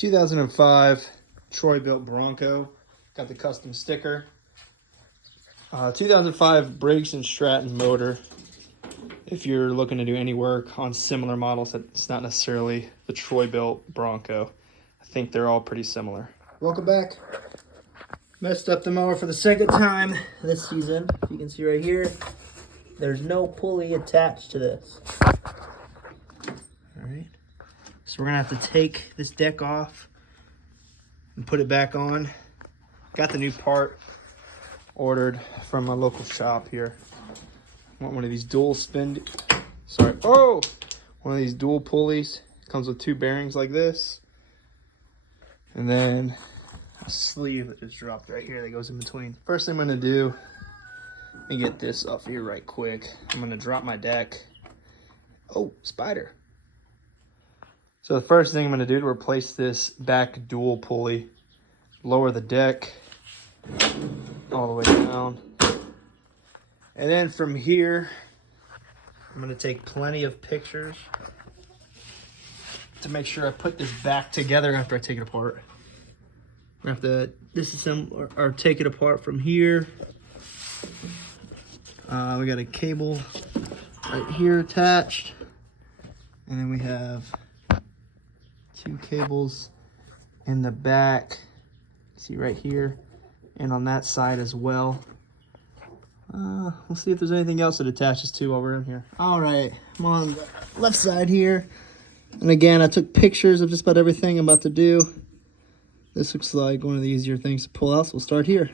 2005 Troy-Bilt Bronco. Got the custom sticker. 2005 brakes and Stratton motor. If you're looking to do any work on similar models, it's not necessarily the Troy-Bilt Bronco. I think they're all pretty similar. Welcome back. Messed up the mower for the second time this season. If you can see right here, there's no pulley attached to this. All right. So we're gonna have to take this deck off and put it back on. Got the new part ordered from my local shop here. Want one of these dual spin, one of these dual pulleys. Comes with two bearings like this. And then a sleeve that just dropped right here that goes in between. First thing I'm gonna do, let me get this off here right quick. I'm gonna drop my deck. Oh, spider. So the first thing I'm gonna do to replace this back dual pulley, lower the deck all the way down. And then from here, I'm gonna take plenty of pictures to make sure I put this back together after I take it apart. I'm gonna have to disassemble or take it apart from here. We got a cable right here attached. And then we have two cables in the back. See right here and on that side as well. We'll see if there's anything else it attaches to while we're in here. All right, I'm on the left side here. And again, I took pictures of just about everything I'm about to do. This looks like one of the easier things to pull out, so we'll start here.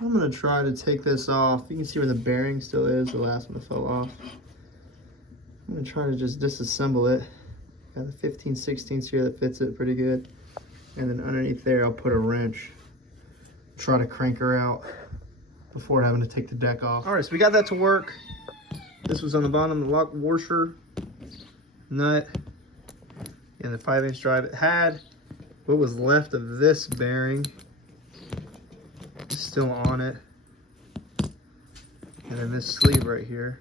I'm gonna try to take this off. You can see where the bearing still is, the last one that fell off. I'm gonna try to just disassemble it. Got the 15/16 here that fits it pretty good. And then underneath there, I'll put a wrench. Try to crank her out before having to take the deck off. All right, so we got that to work. This was on the bottom, the lock washer, nut, and the 5-inch drive. It had what was left of this bearing still on it. And then this sleeve right here.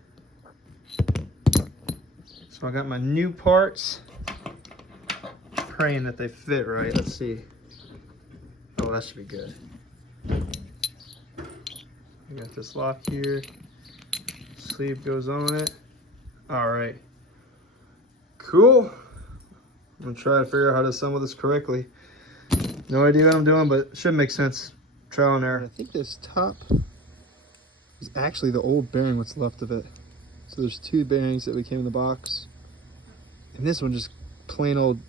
So I got my new parts. Praying that they fit right. Let's see. Oh, that should be good. I got this lock here. Sleeve goes on it. All right. Cool. I'm gonna try to figure out how to assemble this correctly. No idea what I'm doing, but it should make sense. Trial and error. I think this top is actually the old bearing, what's left of it. So there's two bearings that came in the box. And this one just plain old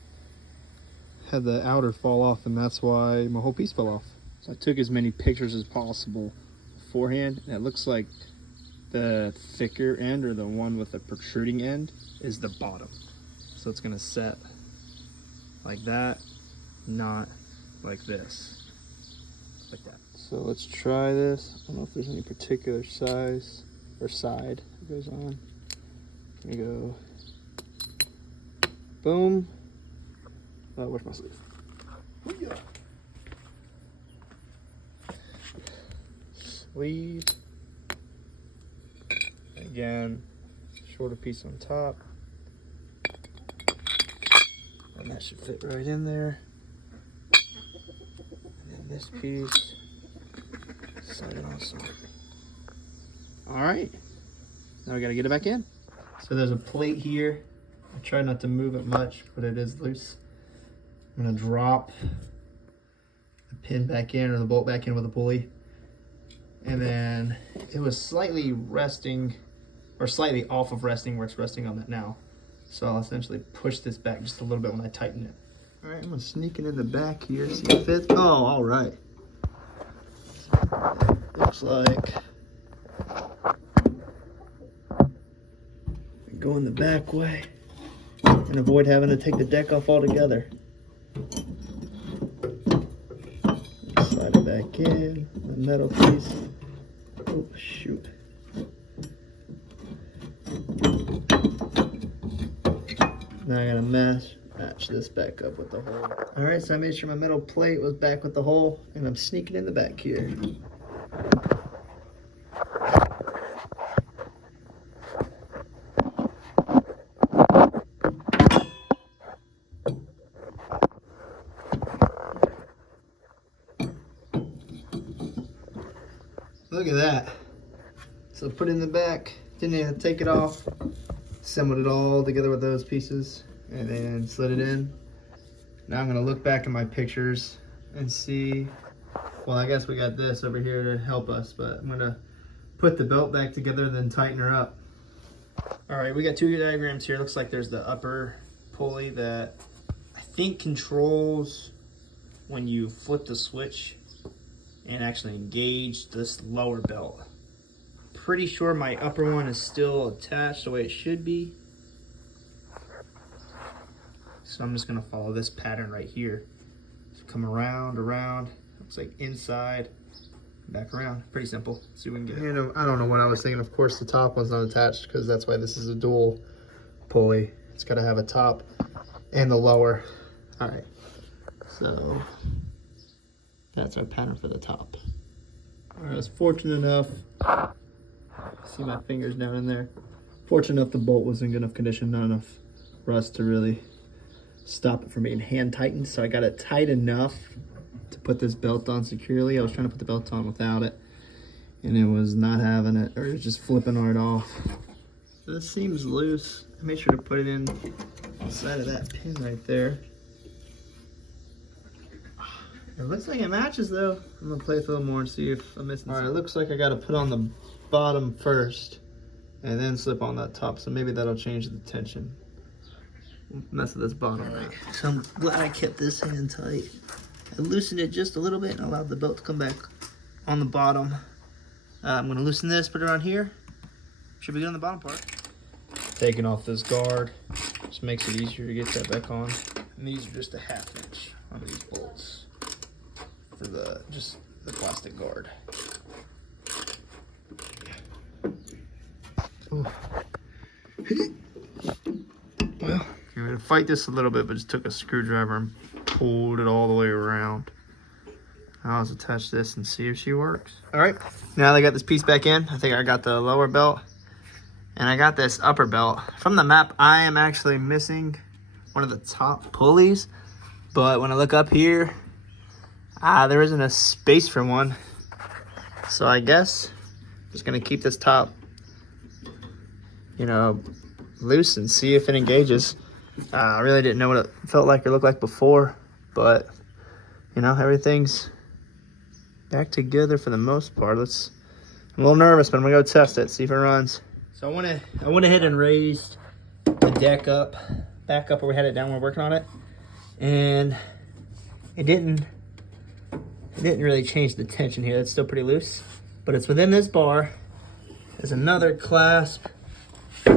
had the outer fall off, and that's why my whole piece fell off. So I took as many pictures as possible beforehand, and it looks like the thicker end, or the one with the protruding end, is the bottom. So it's gonna set like that, not like this, like that. So let's try this. I don't know if there's any particular size or side that goes on. Here we go. Boom. Where's my sleeve? Sleeve. Again, shorter piece on top. And that should fit right in there. And then this piece, slide it also. All right, now we gotta get it back in. So there's a plate here. I try not to move it much, but it is loose. I'm gonna drop the pin back in, or the bolt back in with a pulley. And then it was slightly resting, or slightly off of resting where it's resting on that now. So I'll essentially push this back just a little bit when I tighten it. All right, I'm gonna sneak it in the back here, see if it fits. Oh, all right. Looks like go in the back way and avoid having to take the deck off altogether. Slide it back in, the metal piece. Oh, shoot. Now I gotta match this back up with the hole. All right, so I made sure my metal plate was back with the hole, and I'm sneaking in the back here. look at that. So put it in the back, didn't even take it off, assembled it all together with those pieces, and then slid it in. Now I'm gonna look back at my pictures and see, well, I guess we got this over here to help us, but I'm gonna put the belt back together and then tighten her up. All right, we got two diagrams here. Looks like there's the upper pulley that I think controls when you flip the switch and actually engage this lower belt. Pretty sure my upper one is still attached the way it should be. So I'm just gonna follow this pattern right here. So come around, looks like inside, back around. Pretty simple. See if we can get it. You know, I don't know what I was thinking. Of course, the top one's not attached because that's why this is a dual pulley. It's got to have a top and the lower. All right. So that's our pattern for the top. All right, I was fortunate enough. See my fingers down in there. Fortunate enough the bolt was in good enough condition, not enough rust to really stop it from being hand tightened. So I got it tight enough to put this belt on securely. I was trying to put the belt on without it, and it was not having it, or it was just flipping right off. So this seems loose. I made sure to put it in inside of that pin right there. It looks like it matches though. I'm gonna play with a little more and see if I'm missing. All right, it looks like I gotta put on the bottom first and then slip on that top. So maybe that'll change the tension. Mess with this bottom. All right, so I'm glad I kept this hand tight. I loosened it just a little bit and allowed the belt to come back on the bottom. I'm gonna loosen this, put it on here. Should be good on the bottom part. Taking off this guard just makes it easier to get that back on. And these are just a 1/2 inch on these bolts for just the plastic guard. Ooh. Well, I'm gonna fight this a little bit, but just took a screwdriver and pulled it all the way around. Now let's attach this and see if she works. All right, now that I got this piece back in, I think I got the lower belt and I got this upper belt. From the map, I am actually missing one of the top pulleys, but when I look up here, there isn't a space for one. So I guess I'm just gonna keep this top, you know, loose and see if it engages. I really didn't know what it felt like or looked like before, but you know, everything's back together for the most part. I'm a little nervous, but I'm gonna go test it, see if it runs. So I went ahead and raised the deck up, back up where we had it down when we're working on it, and it didn't really change the tension here. It's still pretty loose, but it's within this bar. There's another clasp. I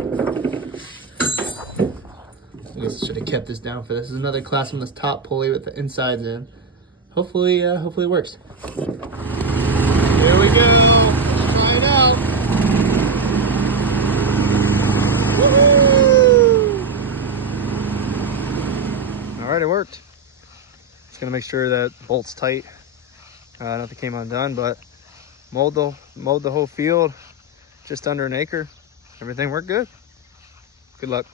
guess I should have kept this down for this. There's another clasp on this top pulley with the insides in. Hopefully it works. Here we go. Let's try it out. Woohoo! All right, it worked. Just gonna make sure that bolt's tight. Nothing came undone, but mowed the whole field, just under an acre. Everything worked good. Good luck.